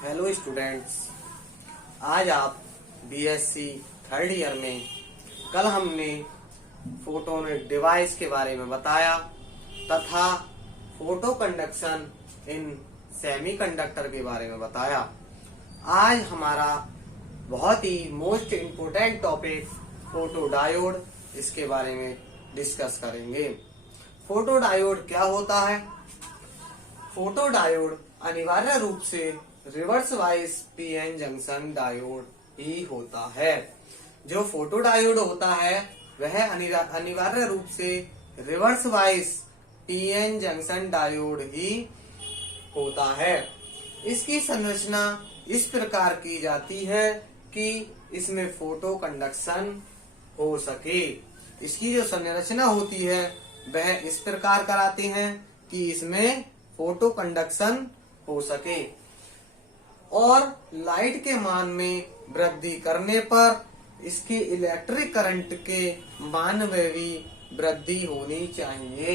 Hello students, आज आप BSc third year में कल हमने फोटोनिक डिवाइस के बारे में बताया तथा फोटो कंडक्शन इन सेमीकंडक्टर के बारे में बताया। आज हमारा बहुत ही most important topic photo diode, इसके बारे में डिस्कस करेंगे। फोटो डायोड क्या होता है? फोटो डायोड अनिवार्य रूप से reverse bias PN junction diode ही होता है। जो फोटो डायोड होता है वह अनिवार्य रूप से reverse bias PN junction diode ही होता है। इसकी संरचना इस प्रकार की जाती है कि इसमें फोटो कंडक्शन हो सके। इसकी जो संरचना होती है वह इस प्रकार कराते हैं कि इसमें फोटो कंडक्शन हो सके और लाइट के मान में वृद्धि करने पर इसके इलेक्ट्रिक करंट के मान में भी वृद्धि होनी चाहिए।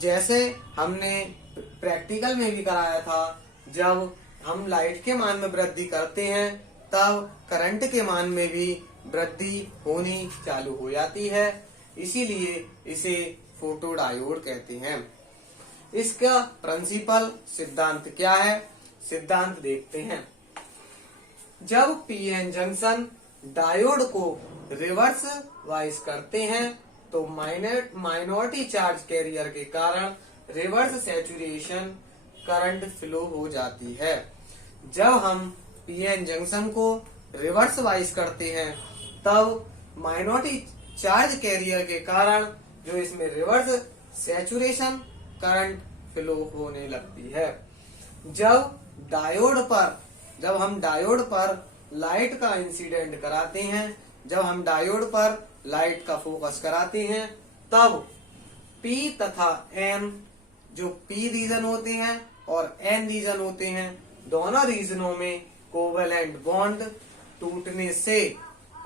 जैसे हमने प्रैक्टिकल में भी कराया था, जब हम लाइट के मान में वृद्धि करते हैं तब करंट के मान में भी वृद्धि होनी चालू हो जाती है, इसीलिए इसे फोटो डायोड कहते हैं। इसका प्रिंसिपल सिद्धांत क्या है? सिद्धांत देखते हैं। जब पीएन जंक्शन डायोड को रिवर्स वाइज करते हैं तो माइनॉरिटी चार्ज कैरियर के कारण रिवर्स सैचुरेशन करंट फ्लो हो जाती है। जब हम पीएन जंक्शन को रिवर्स वाइज करते हैं तब माइनॉरिटी चार्ज कैरियर के कारण जो इसमें रिवर्स सैचुरेशन करंट फ्लो होने लगती है। जब हम डायोड पर लाइट का इंसिडेंट कराते हैं, जब हम डायोड पर लाइट का फोकस कराते हैं तब P तथा N, जो P रीजन होते हैं और N रीजन होते हैं, दोनों रीजनों में कोवेलेंट बॉन्ड टूटने से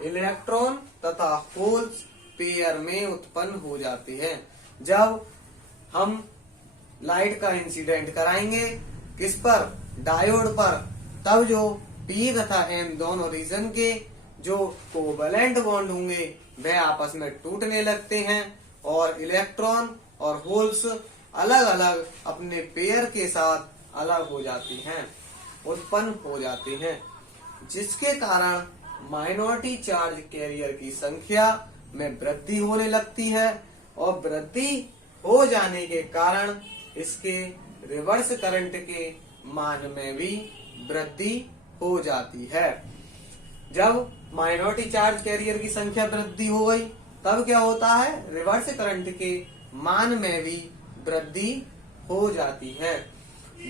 इलेक्ट्रॉन तथा होल्स पेयर में उत्पन्न हो जाते हैं। जब हम लाइट का इंसिडेंट कराएंगे किस पर? डायोड पर, तब जो P तथा N दोनों रीजन के जो कोवेलेंट बॉन्ड होंगे वह आपस में टूटने लगते हैं और इलेक्ट्रॉन और होल्स अलग अलग अपने पेयर के साथ अलग हो जाती हैं, उत्पन्न हो जाते हैं, जिसके कारण माइनॉरिटी चार्ज कैरियर की संख्या में वृद्धि होने लगती है और वृद्धि हो जाने के कारण इसके रिवर्स करंट के मान में भी वृद्धि हो जाती है। जब माइनॉरिटी चार्ज कैरियर की संख्या वृद्धि हो गई तब क्या होता है? रिवर्स करंट के मान में भी वृद्धि हो जाती है।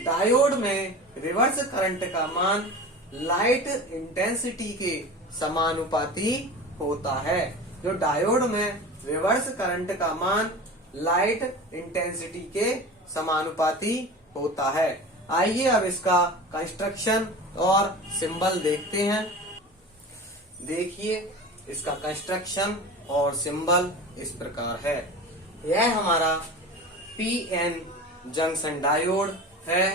डायोड में रिवर्स करंट का मान लाइट इंटेंसिटी के समानुपाती होता है। जो डायोड में रिवर्स करंट का मान लाइट इंटेंसिटी के समानुपाती होता है। आइए अब इसका कंस्ट्रक्शन और सिंबल देखते हैं। देखिए, इसका कंस्ट्रक्शन और सिंबल इस प्रकार है। यह हमारा पीएन जंक्शन डायोड है।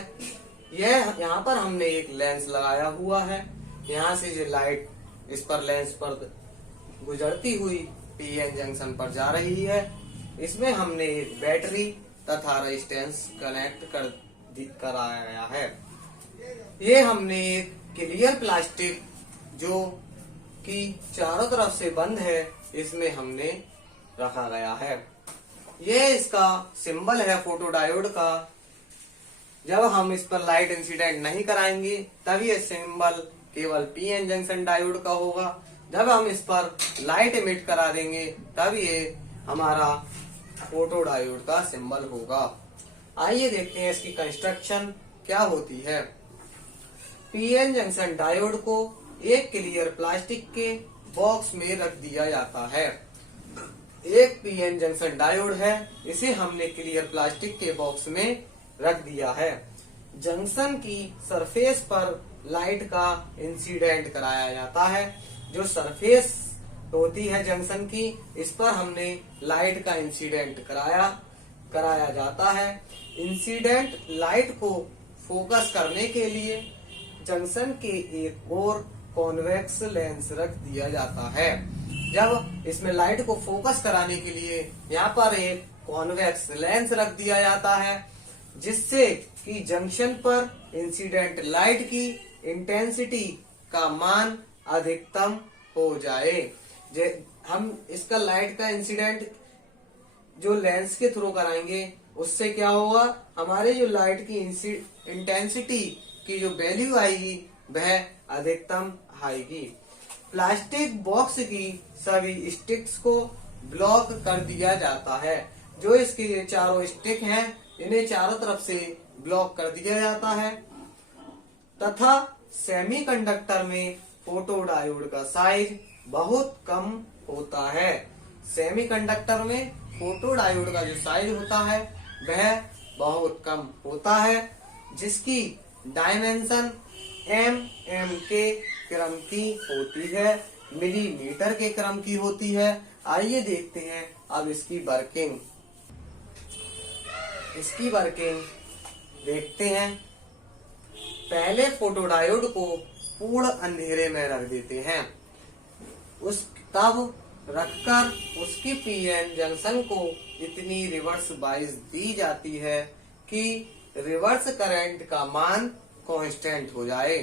यह यहाँ पर हमने एक लेंस लगाया हुआ है। यहाँ से जो लाइट इस पर लेंस पर गुजरती हुई पीएन जंक्शन पर जा रही है। इसमें हमने एक बैटरी तथा रेजिस्टेंस कनेक्ट कराया गया है। ये हमने एक क्लियर प्लास्टिक जो कि चारों तरफ से बंद है, इसमें हमने रखा गया है। ये इसका सिंबल है फोटो डायोड का। जब हम इस पर लाइट इंसिडेंट नहीं कराएंगे तब ये सिंबल केवल पीएन जंक्शन डायोड का होगा। जब हम इस पर लाइट इमिट करा देंगे तब ये हमारा फोटो डायोड का सिंबल होगा। आइए देखते हैं इसकी कंस्ट्रक्शन क्या होती है। पीएन जंक्शन डायोड को एक क्लियर प्लास्टिक के बॉक्स में रख दिया जाता है। एक पीएन जंक्शन डायोड है, इसे हमने क्लियर प्लास्टिक के बॉक्स में रख दिया है। जंक्शन की सरफेस पर लाइट का इंसिडेंट कराया जाता है। जो सरफेस होती है जंक्शन की, इस पर हमने लाइट का इंसिडेंट कराया जाता है। इंसिडेंट लाइट को फोकस करने के लिए जंक्शन के एक और कॉन्वेक्स लेंस रख दिया जाता है। जब इसमें लाइट को फोकस कराने के लिए यहाँ पर एक कॉन्वेक्स लेंस रख दिया जाता है, जिससे कि जंक्शन पर इंसिडेंट लाइट की इंटेंसिटी का मान अधिकतम हो जाए। हम इसका लाइट का इंसिडेंट जो लेंस के थ्रू कराएंगे, उससे क्या होगा, हमारे जो लाइट की इंटेंसिटी की जो वैल्यू आएगी वह अधिकतम आएगी। प्लास्टिक बॉक्स की सभी स्टिक्स को ब्लॉक कर दिया जाता है। जो इसके ये चारों स्टिक हैं, इन्हें चारों तरफ से ब्लॉक कर दिया जाता है। तथा सेमीकंडक्टर में फोटोडायोड का साइज बहुत कम होता है। सेमीकंडक्टर में फोटोडायोड का जो साइज होता है वह बहुत कम होता है, जिसकी डायमेंशन mm के क्रम की होती है, मिलीमीटर के क्रम की होती है। आइए देखते हैं अब इसकी वर्किंग देखते हैं। पहले फोटोडायोड को पूर्ण अंधेरे में रख देते हैं। तब रखकर उसकी पीएन जंक्शन को इतनी रिवर्स बाइस दी जाती है कि रिवर्स करंट का मान कांस्टेंट हो जाए।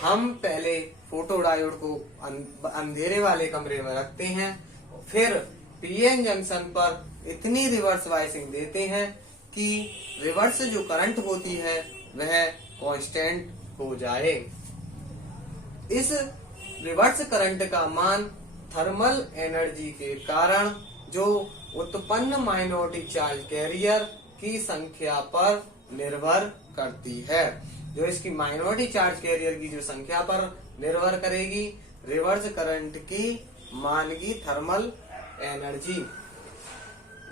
हम पहले फोटोडायोड को अंधेरे वाले कमरे में रखते हैं, फिर पीएन जंक्शन पर इतनी रिवर्स बाइसिंग देते हैं कि रिवर्स जो करंट होती है वह कांस्टेंट हो जाए। इस रिवर्स करंट का मान थर्मल एनर्जी के कारण जो उत्पन्न माइनॉरिटी चार्ज कैरियर की संख्या पर निर्भर करती है। जो इसकी माइनॉरिटी चार्ज कैरियर की जो संख्या पर निर्भर करेगी रिवर्स करंट की मान की थर्मल एनर्जी।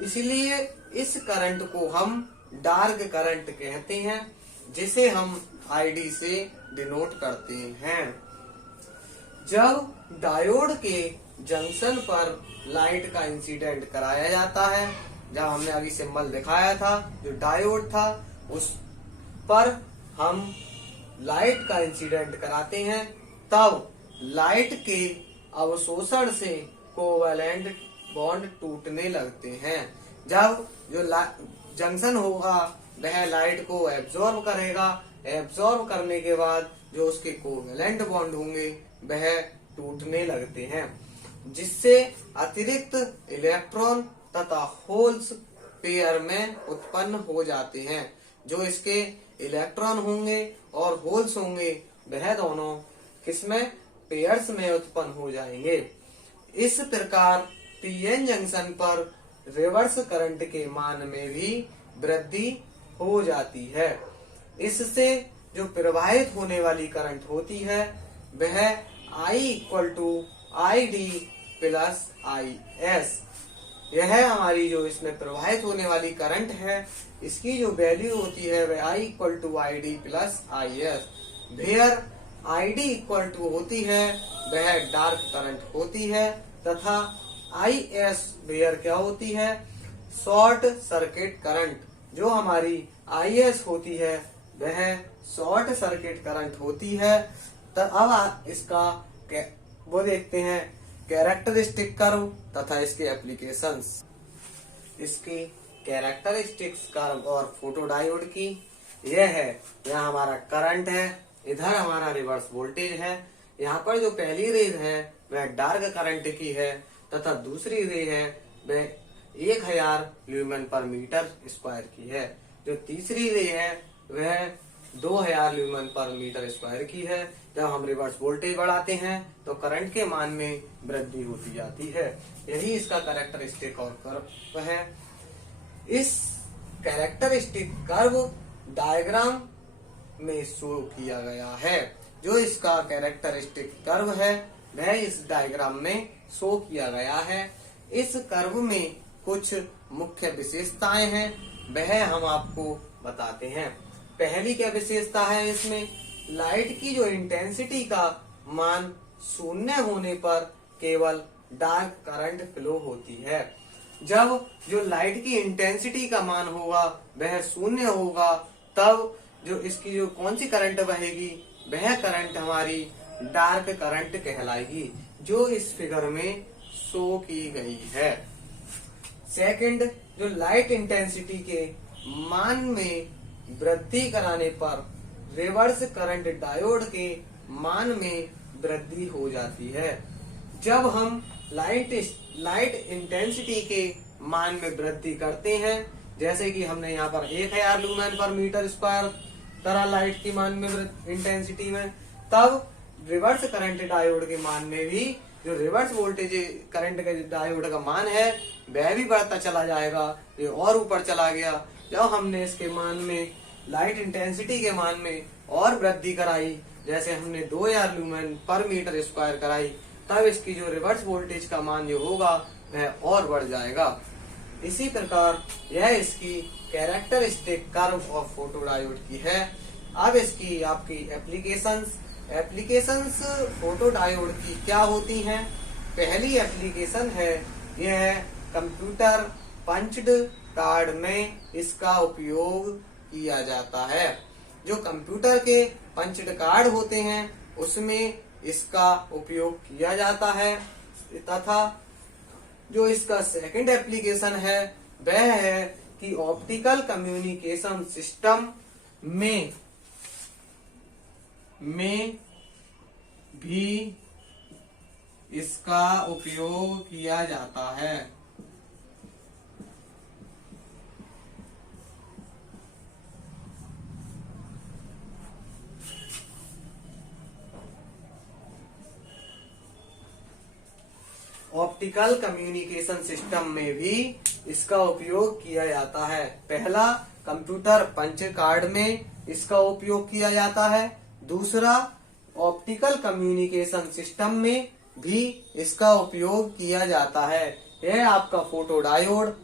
इसलिए इस करंट को हम डार्क करंट कहते हैं, जिसे हम आईडी से डिनोट करते हैं। जब डायोड के जंक्शन पर लाइट का इंसिडेंट कराया जाता है, जब हमने अभी सिंबल दिखाया था जो डायोड था, उस पर हम लाइट का इंसिडेंट कराते हैं, तब लाइट के अवशोषण से कोवैलेंट बॉन्ड टूटने लगते हैं। जब जो जंक्शन होगा वह लाइट को एब्जॉर्ब करेगा, एब्जॉर्ब करने के बाद जो उसके कोवैलेंट बॉन्ड होंगे वह टूटने लगते हैं, जिससे अतिरिक्त इलेक्ट्रॉन तथा होल्स पेयर में उत्पन्न हो जाते हैं। जो इसके इलेक्ट्रॉन होंगे और होल्स होंगे वह दोनों किसमें, पेयर्स में उत्पन्न हो जाएंगे। इस प्रकार पीएन जंक्शन पर रिवर्स करंट के मान में भी वृद्धि हो जाती है। इससे जो प्रवाहित होने वाली करंट होती है वह I = ID + IS। यह हमारी जो इसमें प्रवाहित होने वाली करंट है, इसकी जो वैल्यू होती है वह I = ID + IS। Where ID होती है वह डार्क करंट होती है, तथा IS वेयर क्या होती है, शॉर्ट सर्किट करंट। जो हमारी IS होती है वह शॉर्ट सर्किट करंट होती है। तो अब इसका वो देखते हैं कैरेक्टरिस्टिक कर्व तथा इसके एप्लीकेशंस। इसकी कैरेक्टरिस्टिक्स कर्व और फोटोडायोड की यह है, यहाँ हमारा करंट है, इधर हमारा रिवर्स वोल्टेज है। यहाँ पर जो पहली रे है वह डार्क करंट की है, तथा दूसरी रे है वह 1000 ल्यूमेन पर मीटर स्क्वायर की है। जो तीसरी रे है वह 2000 ल्यूमेन पर मीटर स्क्वायर की है। जब हम रिवर्स वोल्टेज बढ़ाते हैं तो करंट के मान में वृद्धि होती जाती है। यही इसका कैरेक्टरिस्टिक और कर्व है। इस कैरेक्टरिस्टिक कर्व डायग्राम में शो किया गया है। जो इसका कैरेक्टरिस्टिक कर्व है वह इस डायग्राम में शो किया गया है। इस कर्व में कुछ मुख्य विशेषताएं हैं, वह हम आपको बताते हैं। पहली क्या विशेषता है, इसमें लाइट की जो इंटेंसिटी का मान 0 होने पर केवल डार्क करंट फ्लो होती है। जब जो लाइट की इंटेंसिटी का मान होगा वह 0 होगा, तब जो इसकी जो कौन सी करंट बहेगी, वह करंट हमारी डार्क करंट कहलाएगी, जो इस फिगर में शो की गई है। सेकंड, जो लाइट इंटेंसिटी के मान में वृद्धि कराने पर रिवर्स करंट डायोड के मान में वृद्धि हो जाती है। जब हम लाइट इंटेंसिटी के मान में वृद्धि करते हैं, जैसे कि हमने यहाँ पर 1000 लूमेन पर मीटर स्क्वायर करा लाइट की मान में इंटेंसिटी में, तब रिवर्स करंट डायोड के मान में भी जो रिवर्स वोल्टेज करंट का डायोड का मान है वह भी बढ़ता चला जाएगा। ये और ऊपर चला गया। जब हमने इसके मान में लाइट इंटेंसिटी के मान में और वृद्धि कराई, जैसे हमने 2000 लूमेन पर मीटर स्क्वायर कराई, तब इसकी जो रिवर्स वोल्टेज का मान जो होगा वह और बढ़ जाएगा। इसी प्रकार यह इसकी कैरेक्टरिस्टिक कर्व ऑफ फोटोडायोड की है। अब इसकी आपकी एप्लीकेशंस फोटोडायोड की क्या होती हैं? पहली एप्लीकेशन है यह कंप्यूटर पंच्ड कार्ड में इसका उपयोग किया जाता है। जो कंप्यूटर के पंच्ड कार्ड होते हैं उसमें इसका उपयोग किया जाता है। तथा जो इसका सेकंड एप्लीकेशन है वह है कि ऑप्टिकल कम्युनिकेशन सिस्टम में भी इसका उपयोग किया जाता है। ऑप्टिकल कम्युनिकेशन सिस्टम में भी इसका उपयोग किया जाता है। पहला, कंप्यूटर पंच कार्ड में इसका उपयोग किया जाता है। दूसरा, ऑप्टिकल कम्युनिकेशन सिस्टम में भी इसका उपयोग किया जाता है। यह आपका फोटोडायोड